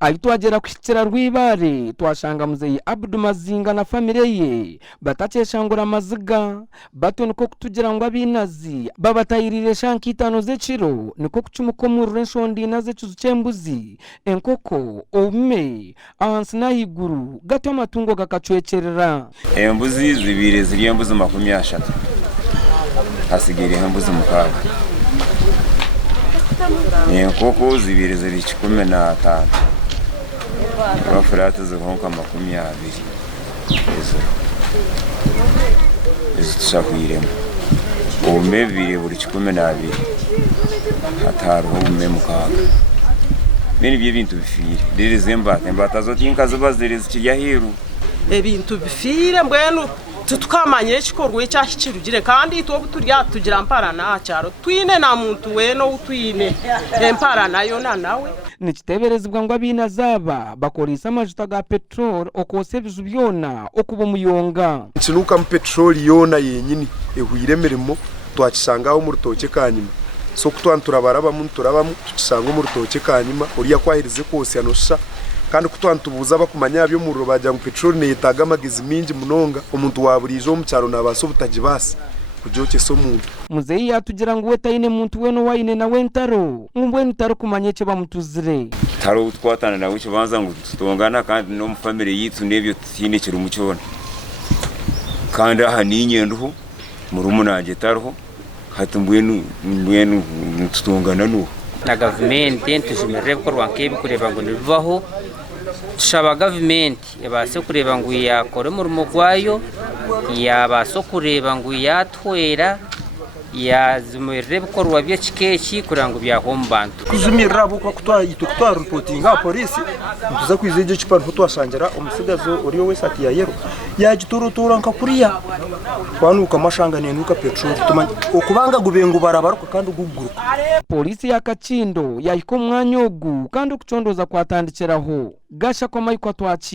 Aho twagera kushikira rwibare twashanga muzeyi Abdu Mazinga na famire ye batakeshangura amaziga bato niko kutugira ngo abinazi babatayirire shankitano z'eciro niko kucumukomurura enshondi naze cyembuzi enkoko ome ahansi nahiguru gato amatungo gakacwecerera embuzi zibiri ziri embuzi 30 hasigiriye embuzi 6 enkoko zibiri ziri 15 abafurate zihonka 20 izo tushakuyiremo ome bibiri buri 12 hataruho ume mukaga bene bye bintu bifire rero zembata zo tinka ziba ziri zikijya hiru ebintu bifire mbwenu tutukamanye ikikorwa cyashikirugire kandi itobu turya tugira mpara na cyaro twine na muntu weno utwine empara nayo nawe nikiteberezwa ngo abinazaba bakorisa amajuta ga petrol okose bizubyona okuba muyonga nsinuka mu petrol yona yenyini ehuyiremeremo twakisangaho mu rutoke kanyuma so kutwantura barabamo turabamo tukisanga mu rutoke kanyuma uriya kwahirize kose yanosha kandi kutwantubuza bakumanya byo mu rubajya mu petrol ne yitaga amagizi mingi munonga umuntu waburijo mu cyaro nabaso butajibasa kujoke so muntu muzeyi yatugira ngo wetayine muntu weno wayine na wentaro ngubwe ntaro kumanyece bamutuzire taro twatana nawe cyo banza ngo tutongana kandi no mu family yitu nebyo tinekera umucyona kandi aha ninyenduho mu rumunanje tarho hatumbwenu tutongana no na government tujimerere ko rwankebi kureba ngo nivaho tushaba government yabase kureba ngo yakore mu rumugwayo yabaso kureba ngo yatwera yazumerere ko rwabye kikeshi kurango byahombantu kuzumirira buko kutwa reportinga police tuza kwizeje chipantu twashangira umusigazo uriyo wese ati yayero yagiturutura nka kuriya kwanuka mashangane nuka petrol tuma okubanga gubengu barabaruka kandi guguruka polisi ya Kakindo yayiko mwanya ogu kandi kucondoza kwatandikiraho gasha kwa mayiko twaci